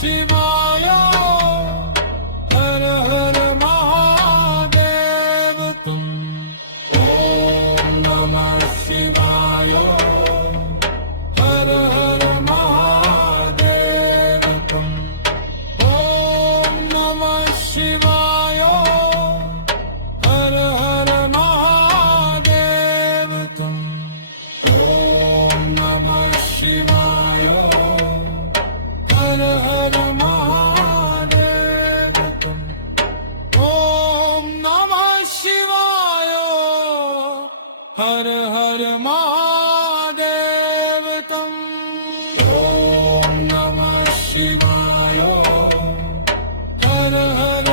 शिवाय हर हर महादेव तुम ओम नमः शिवाय हर हर महादेव तुम ओम नमः शिवाय हर हर महादेव तुम ओम नमः शिवाय हर हर महादेव तुम ओम नमः शिवाय हर हर महादेव तुम ओम नमः शिवाय हर हर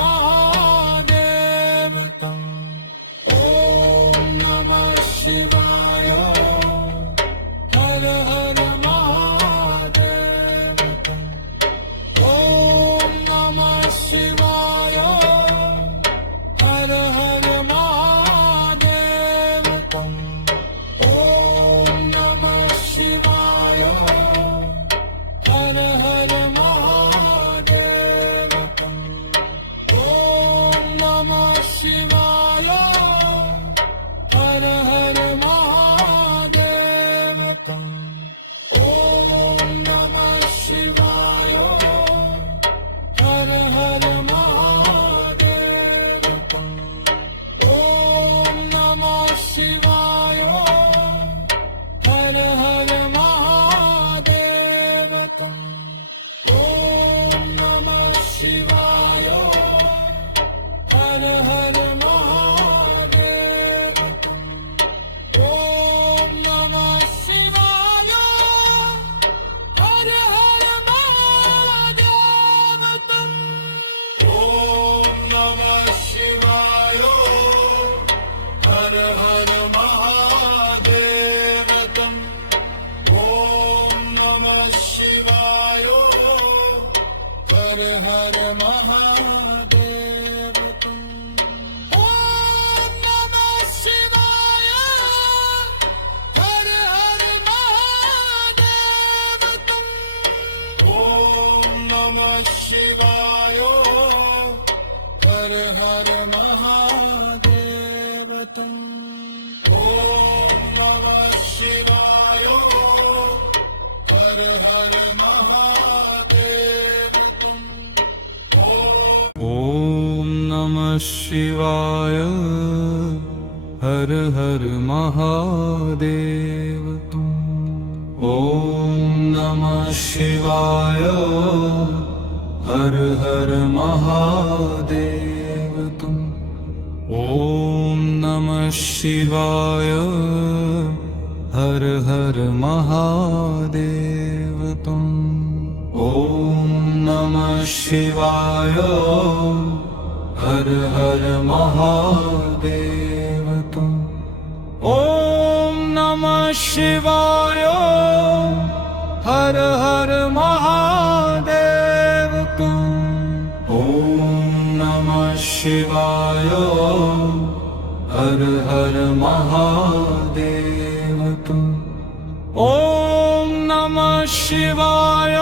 महादेव तुम ओम नमः शिवाय हर हर महादेव तुम ओम नमः शिवाय हर हर महादेव तुम ओम नमः शिवाय हर हर महादेव तुम ओम नमः शिवाय हर हर महादेव तुम ओम नमः शिवाय हर हर महादेव तुम ओम नमः शिवाय हर हर महादेव तुम ओम नमः शिवाय हर हर महादेव तुम ओम नमः शिवाय हर हर महादेव तुम ओम नमः शिवाय हर हर महादेव तुम ओम नमः शिवाय हर हर महादेव तुम ओम नमः शिवाय हर हर महादेव तुम ओम नमः शिवाय हर हर महादेव तुम ओम नमः शिवाय हर हर महादेव तुम ओम नमः शिवाय हर हर महादेव तुम ॐ नमः शिवाय हर हर महादेव तुम ॐ नमः शिवाय हर हर महादेव तुम ॐ नमः शिवाय हर हर महादेव तुम ॐ नमः शिवाय हर हर महादेव तुम ॐ नमः शिवाय हर हर महादेव तुम ॐ नमः शिवाय हर हर महादेव तुम ॐ नमः शिवाय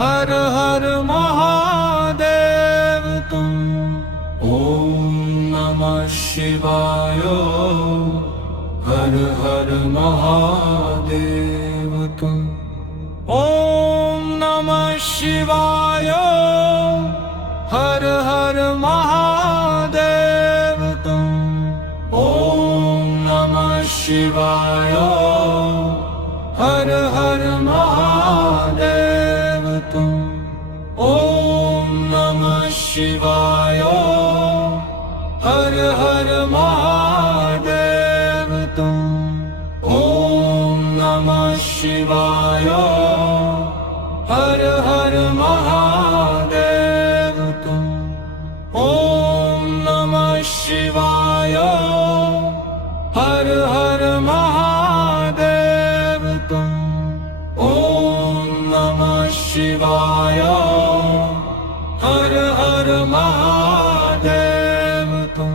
हर हर महादेव तुम ॐ नमः शिवाय हर हर महादेव तुम ॐ नमः शिवाय हर हर महादेव तुम ॐ नमः शिवाय हर हर महादेव तुम ॐ नमः शिवाय हर हर महादेव तुम ॐ नमः शिवाय हर हर महादेव तुम ॐ नमः शिवाय हर हर महादेव तुम ॐ नमः शिवाय हर हर महादेव तुम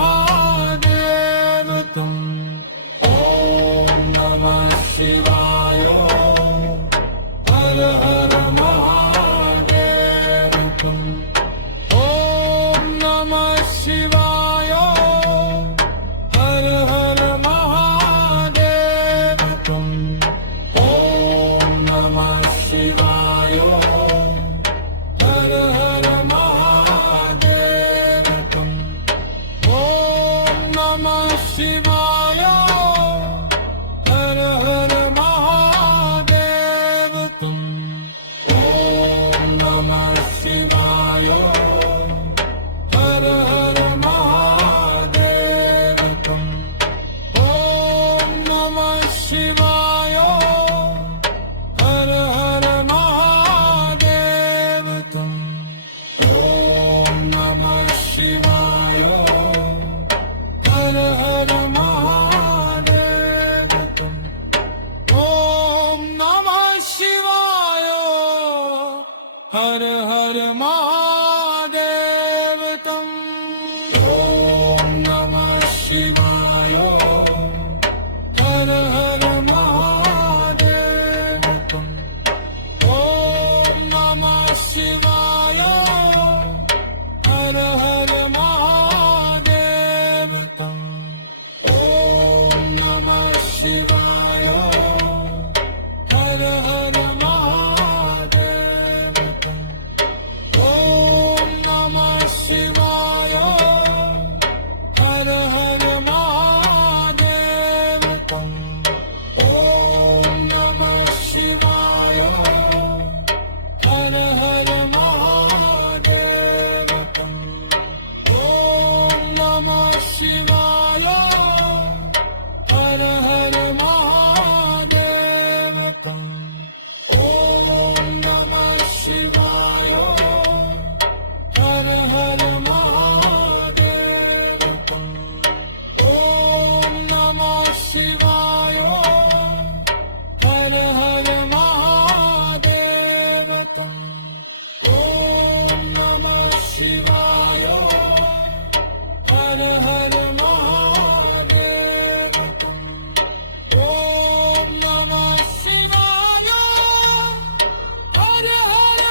शिवाय हर हर महादेव तुम ओम नमः शिवाय हर हर महादेव तुम ओम नमः शिवाय हर हर महादेव तुम ओम नमः शिवाय हर हर महादेव तुम ओम नमः शिवाय हर हर महादेव तुम ओम नमः शिवाय हर हर महादेव तुम ओम नमः शिवाय हर हर महादेव तुम ओम नमः शिवाय हर हर महादेव तुम ओम नमः शिवाय हर हर महादेव तुम ओम नमः शिवाय हर हर महादेव तुम ओम नमः शिवाय हर हर महादेव तुम ओम नमः शिवाय हर हर महादेव तुम ओम नमः शिवाय हर हर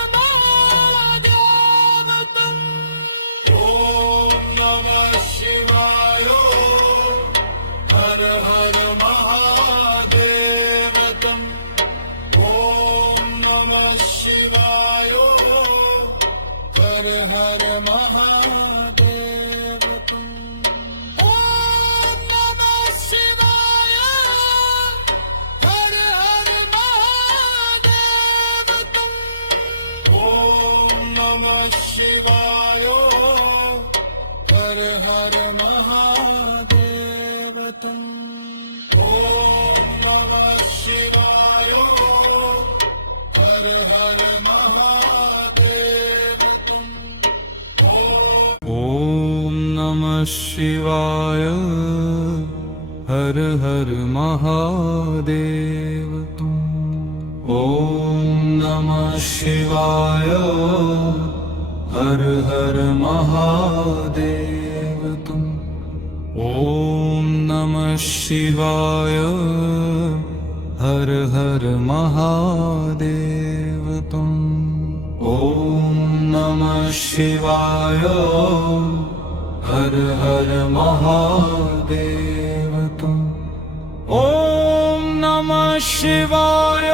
महादेव तुम ओम नमः शिवाय हर हर महादेव तुम ओम नमः शिवाय हर हर महादेव तुम ओम नमः शिवाय हर हर महादेव तम ओम नमः शिवाय हर हर महादेव तम ओम नमः शिवाय हर हर महादेव तुम ओम नमः शिवाय हर हर महादेव तम ओम नमः शिवाय हर हर महादेव तम ओम नमः शिवाय हर हर महादेव तुम ओम नमः शिवाय हर हर महादेव तुम ओम नमः शिवाय हर हर महादेव तुम ओम नमः शिवाय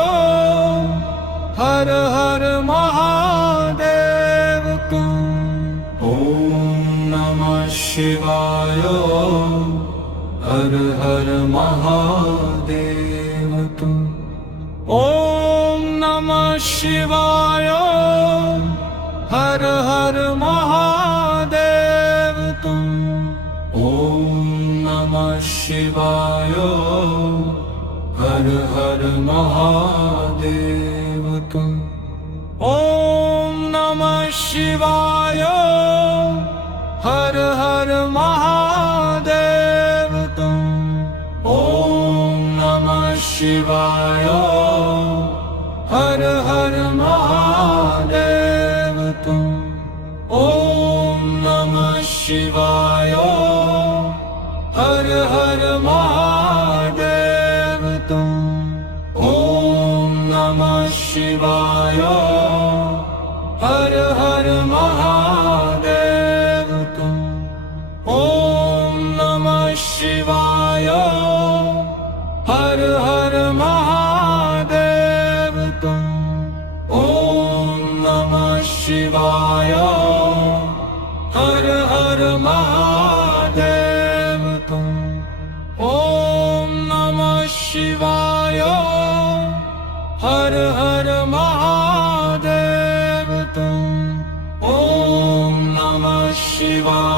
हर हर महादेव तुम ओम नमः शिवाय हर हर महादेव तुम ओम नमः शिवाय हर हर महादेव तुम ओम नमः शिवाय हर हर महादेव तुम ओम नमः शिवाय हर हर महादेव तुम ओम नमः शिवाय हर हर महादेव तुम ओम नमः शिवाय हर हर महादेव तुम ओम नमः शिवाय हर हर महादेव तुम ओम नमः शिवाय हर हर महादेव तुम ओम नमः शिवाय हर हर महादेव तुम ओम नमः शिवाय हर हर महादेव तुम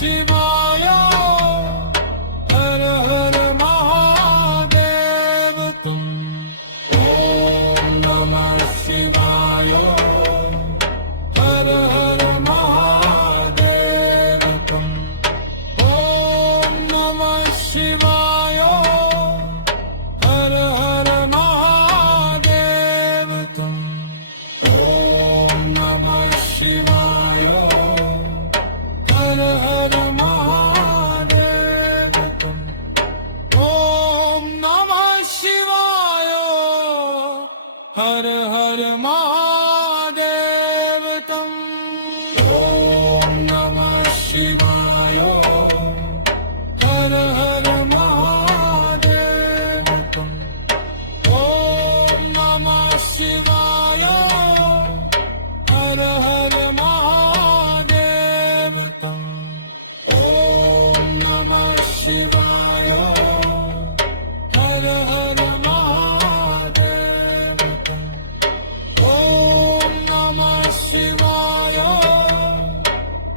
शिवाय हर हर महादेव तुम ॐ नमः शिवाय हर हर महादेव तुम ॐ नमः शिवाय हर हर महादेव तुम ॐ नमः शिवाय हर हर महादेव तुम ॐ नमः शिवाय हर हर महादेव तुम ॐ नमः शिवाय हर हर महादेव तुम ॐ नमः शिवाय हर हर महादेव तुम ॐ नमः शिवाय हर हर महादेव तुम ॐ नमः शिवाय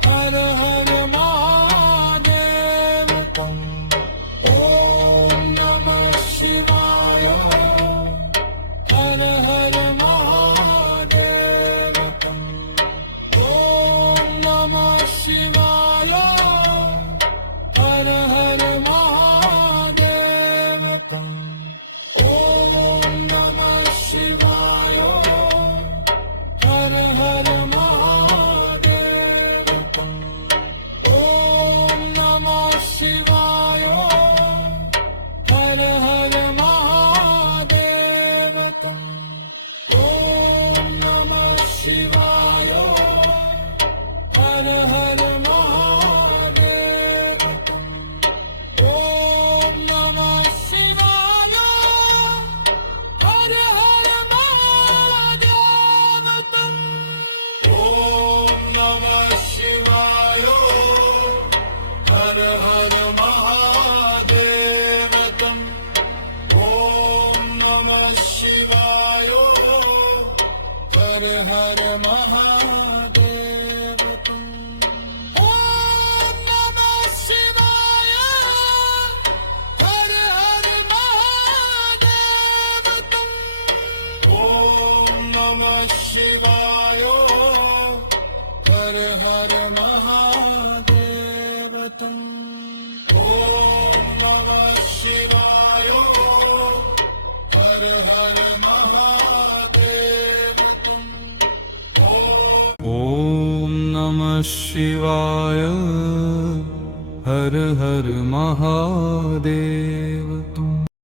हर हर महादेव तुम ॐ नमः शिवाय हर हर महादेव तुम ॐ नमः शिवाय हर हर महादेव तुम ॐ नमः शिवाय हर हर महादेव तुम ॐ नमः शिवाय हर हर महादेव तुम ॐ नमः शिवाय हर हर महादेव तुम ॐ नमः शिवाय हर हर महादेव तुम ॐ नमः शिवाय हर हर महादेव तं ॐ नमः शिवाय हर हर महादेव तं ॐ नमः शिवाय हर हर महादेव तुम ॐ नमः शिवाय हर हर महादेव तं ॐ नमः शिवाय हर हर महादेव तं ॐ ॐ नमः शिवाय हर हर महादेव